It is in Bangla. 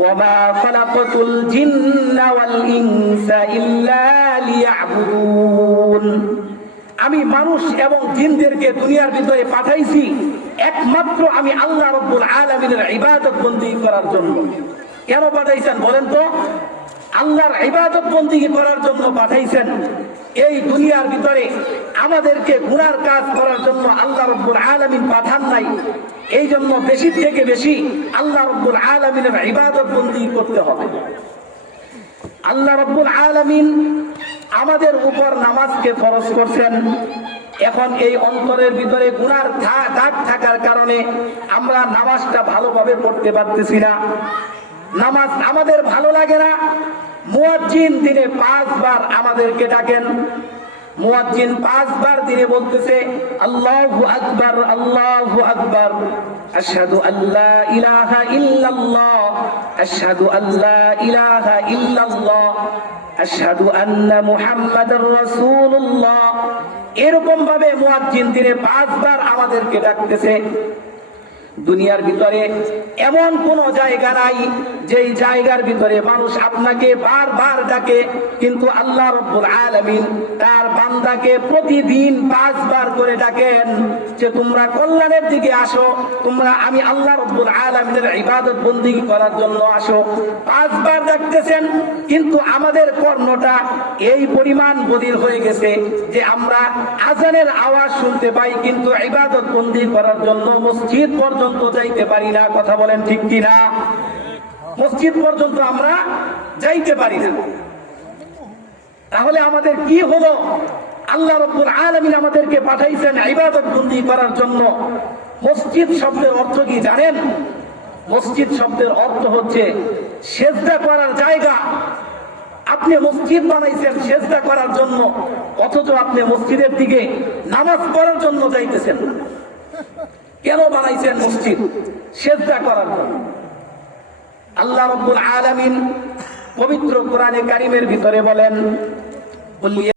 ওয়ামা খালাকাতুল জিন্না ওয়াল ইনসা ইল্লা লিয়াবুদুন। আমি মানুষ এবং জিনদেরকে দুনিয়ার ভিতরে পাঠাইছি একমাত্র আমি আল্লাহ রাব্বুল আলামিনের ইবাদত বন্দেগী করার জন্য। কেন পাঠাইছেন বলেন তো? আল্লাহর ইবাদত বন্দেগী করার জন্য পাঠাইছেন। এই দুনিয়ার ভিতরে আমাদেরকে গুনার কাজ করার জন্য আল্লাহ রাব্বুল আলামিন পাঠান নাই। এই জন্য বেশি থেকে বেশি আল্লাহ রাব্বুল আলামিনের ইবাদত বন্দেগী করতে হবে। আল্লাহ রাব্বুল আলামিন আমাদের উপর নামাজকে ফরজ করছেন। এখন এই অন্তরের ভিতরে গুনার দাগ থাকার কারণে আমরা নামাজটা ভালোভাবে পড়তে পারতেছি না। নামাজ আমাদের ভালো লাগে না। মুয়াজ্জিন দিনে 5 বার আমাদেরকে ডাকেন। মুয়াজ্জিন 5 বার দিনে বলতেছে আল্লাহু আকবার, আল্লাহু আকবার, আশহাদু আল্লা ইলাহা ইল্লাল্লাহ, আশহাদু আল্লা ইলাহা ইল্লাল্লাহ, আশহাদু আন্না মুহাম্মাদার রাসূলুল্লাহ। এরকম ভাবে মুয়াজ্জিন দিনে 5 বার আমাদেরকে ডাকতেছে। দুনিয়ার ভিতরে এমন কোন জায়গা নাই যেই জায়গার ভিতরে মানুষ আপনাকে বারবার ডাকে, কিন্তু আল্লাহ রাব্বুল আলামিন তার বান্দাকে প্রতিদিন 5 বার করে ডাকেন যে তোমরা কল্যাণের দিকে আসো, তোমরা আমি আল্লাহ রাব্বুল আলামিনের ইবাদত বন্দেগী করার জন্য আসো। 5 বার ডাকতেছেন, কিন্তু আমাদের কর্ণটা এই পরিমাণ বধির হয়ে গেছে যে আমরা আজানের আওয়াজ শুনতে পাই, কিন্তু ইবাদত বন্দেগী করার জন্য মসজিদ পর্যন্ত যাইতে পারি না। কথা বলেন ঠিক কিনা? মসজিদ পর্যন্ত আমরা যাইতে পারি না। তাহলে আমাদের কি হলো? আল্লাহ রাব্বুল আলামিন আমাদেরকে পাঠাইছেন ইবাদত বন্দেগী করার জন্য। মসজিদ শব্দের অর্থ কি জানেন? মসজিদ শব্দের অর্থ হচ্ছে সেজদা করার জায়গা। আপনি মসজিদ বানাইছেন সেজদা করার জন্য, অথচ আপনি মসজিদের দিকে নামাজ পড়ার জন্য যাইতেছেন না। কেন বানাইছেন মসজিদ? সেজদা করার জন্য। আল্লাহ রাব্বুল আলামিন পবিত্র কোরআনে কারীমের ভিতরে বলেন